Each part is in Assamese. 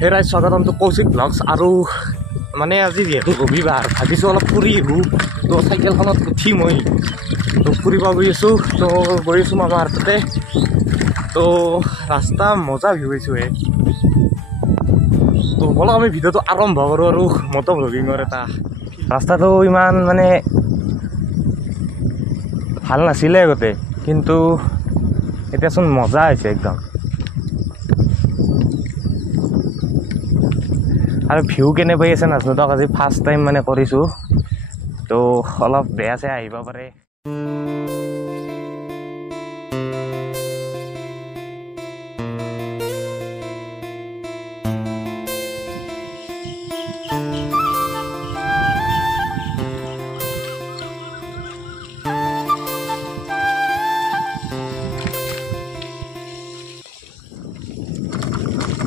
হে ৰাইজ স্বাগতম টু কৌশিক ব্লগছ। আৰু মানে আজি যিহেতু ৰবিবাৰ ভাবিছোঁ অলপ ফুৰি আহিলোঁ। তো চাইকেলখনত উঠি মই তো ফুৰিব গৈ আছোঁ। তো গৈ আছোঁ মামাৰ তাতে। তো ৰাস্তা মজা ভিউ পাইছোঁ হে। তো বলক আমি ভিডিঅ'টো আৰম্ভ কৰোঁ আৰু মটো ব্লগিঙৰ এটা। ৰাস্তাটো ইমান মানে ভাল নাছিলে আগতে, কিন্তু এতিয়াচোন মজা হৈছে একদম। আৰু ভিউ কেনে পাই আছে নাজানো, তাক আজি ফাৰ্ষ্ট টাইম মানে কৰিছোঁ, তো অলপ বেয়া চেয়া আহিব পাৰে।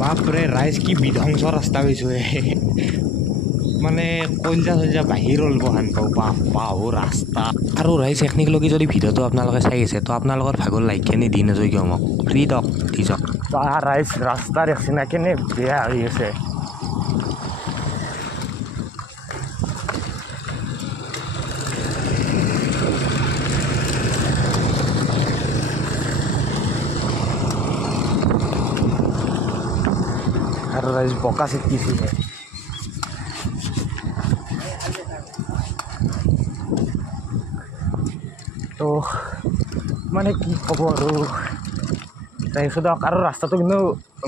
বাপৰে ৰাইজ কি বিধ্বংস ৰাস্তা পাইছোঁ মানে কলজা চলজা বাহিৰ হ'ল বহান পাওঁ বাহু ৰাস্তা। আৰু ৰাইজ টেকনিকলৈকে যদি ভিডিঅ'টো আপোনালোকে চাই আছে, তো আপোনালোকৰ ভাগৰ লাইকখিনি দি নজয় কিয় মোক ফ্ৰী দক দি যাওক। ৰাইজ ৰাস্তা দেখছি না কেনে বেয়া হৈ আছে। আৰু ৰাইজ বকা চিটকিছিলে। তো মানে কি ক'ব আৰু তাৰপিছত আৰু ৰাস্তাটো কিন্তু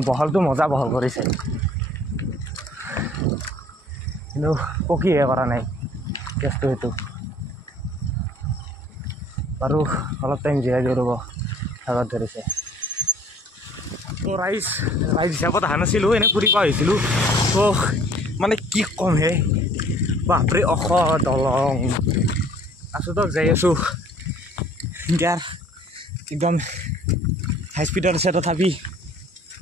বহলটো মজা বহল কৰিছে, কিন্তু পকীহে কৰা নাই কেছটো সেইটো। আৰু অলপ টাইম জীয়াই দিব ৰ'ব, আগত ধৰিছে। তো ৰাইজ হিচাপত অহা নাছিলোঁ, এনেই ফুৰিব আহিছিলোঁ। তো মানে কি ক'ম হে, বাপৰে অখ দলং আছোঁ তক যাই আছোঁ ইয়াৰ একদম হাই স্পীডত আছে, তথাপি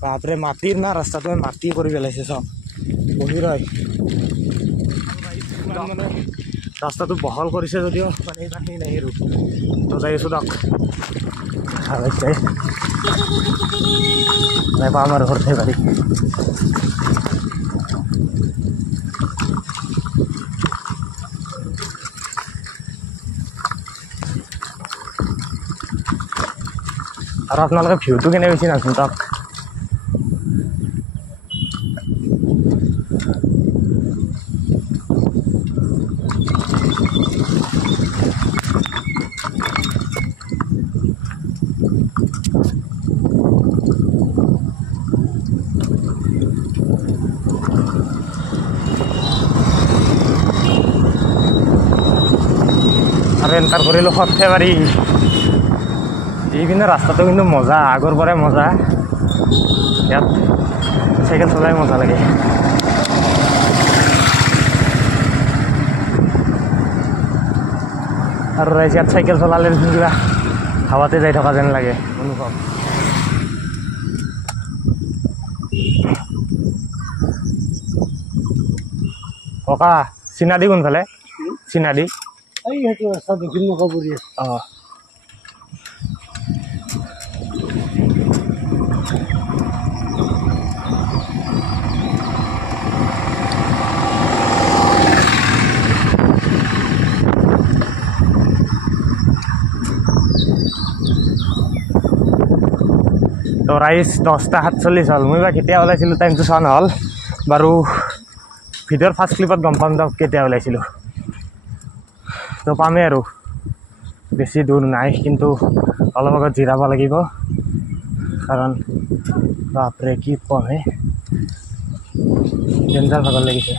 বাপৰে মাটিৰ না ৰাস্তাটো মাটি কৰি পেলাইছে চব বহিৰ হয়। মানে ৰাস্তাটো বহল কৰিছে যদিও মানে ইমান সেই নাই আৰু। তো যাই আছোঁ তাক নাই পাম আৰু ঘৰতে পাৰি। আৰু আপোনালোকে ভিউটো কেনে বেছি নাজানো তাক। আৰু এণ্টাৰ কৰিলোঁ সৰ্থেবাৰী। এইপিনে ৰাস্তাটো কিন্তু মজা, আগৰ পৰাই মজা। ইয়াত চাইকেল চলাই মজা লাগে। আৰু ৰাইজ ইয়াত চাইকেল চলালে কিবা হাৱাতে যাই থকা যেন লাগে অনুভৱ। ককা চিনাদি কোনফালে? চিনাদি অঁ তো ৰাইজ 10:47 হ'ল। মই বা কেতিয়া ওলাইছিলোঁ টাইমটো চোৱা নহ'ল বাৰু। ভিডিঅ'ৰ ফাৰ্ষ্ট ক্লিপত গম পাম দিয়ক কেতিয়া ওলাইছিলোঁ। তো পামেই আৰু, বেছি দূৰ নাই, কিন্তু অলপ আগত জিৰাব লাগিব, কাৰণ বাপৰে কি কম হে, ডেঞ্জাৰ ভাগৰ লাগিছে।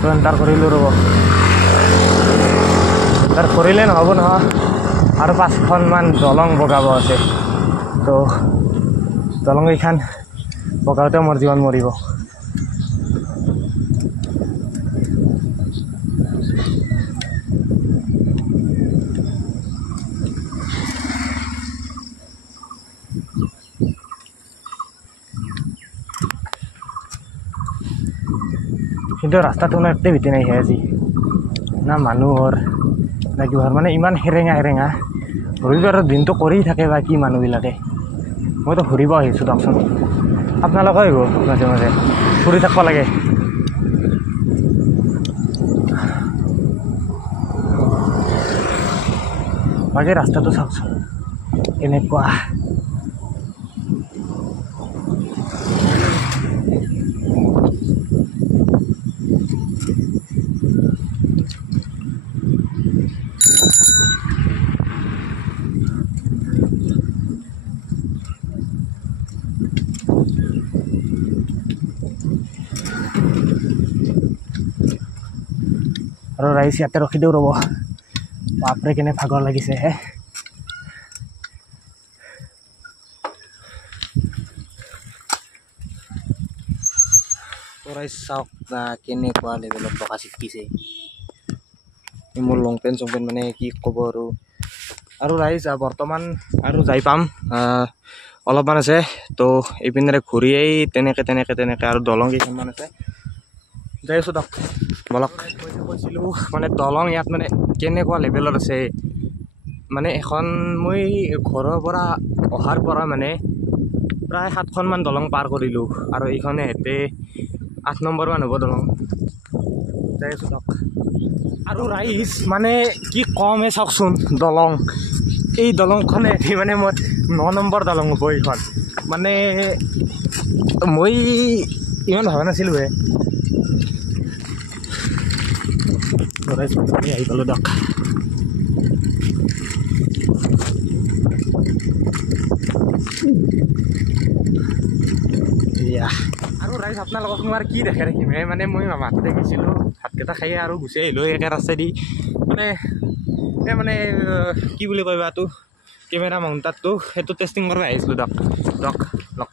তো এণ্টাৰ কৰিলোঁ ৰ'ব। এণ্টাৰ কৰিলে নহ'ব নহয়, আৰু 5খনমান দলং বগাব আছে। তো দলংকেইখন বগাওঁতে মোৰ জীৱন মৰিব। কিন্তু ৰাস্তাটো কোনো এক্টিভিটি নাই আজি, না মানুহৰ কিবা মানে ইমান হেৰেঙা ৰবিবাৰৰ দিনটো কৰি থাকে বা কি মানুহবিলাকে মইতো ঘূৰিব আহিছোঁ দিয়কচোন আপোনালোকে আহিব মাজে মাজে ফুৰি থাকিব লাগে বাকী ৰাস্তাটো চাওকচোন কেনেকুৱা আৰু ৰাইজ ইয়াতে ৰখি দিওঁ ৰ'ব বাপৰে কেনে ভাগৰ লাগিছে হে ৰাইজ চাওক না কেনেকুৱা লেভেলত টকা চিটকিছে মোৰ লং পেণ্ট চং পেণ্ট মানে কি ক'ব আৰু ৰাইজ বৰ্তমান আৰু যাই পাম অলপমান আছে তো এইপিনেৰে ঘূৰিয়েই তেনেকৈ আৰু দলং কেইখনমান আছে যাই আছোঁ দিয়ক বলক কৈছিলোঁ মানে দলং ইয়াত মানে কেনেকুৱা লেভেলত আছে মানে এখন মই ঘৰৰ পৰা অহাৰ পৰা মানে প্ৰায় 7খনমান দলং পাৰ কৰিলোঁ আৰু এইখনে হেঁতে 8 নম্বৰমান হ'ব দলং যাই আছোঁ দিয়ক আৰু ৰাইজ মানে কি কমে চাওকচোন দলং এই দলংখনে মানে মই 9 নম্বৰ দলং হ'ব এইখন মানে মই ইমান ভবা নাছিলোঁ আহি পালোঁ দিয়ক আৰু ৰাইজ আপোনালোকক মই আৰু কি দেখাই থাকিম মানে মই মামাহঁতে গৈছিলোঁ ভাতকেইটা খাই আৰু গুচি আহিলোঁ একে ৰাস্তাইদি মানে কি বুলি কয় বা এইটো কেমেৰা মাউণ্টাৰটো সেইটো টেষ্টিং কৰিব আহিছিলোঁ দিয়ক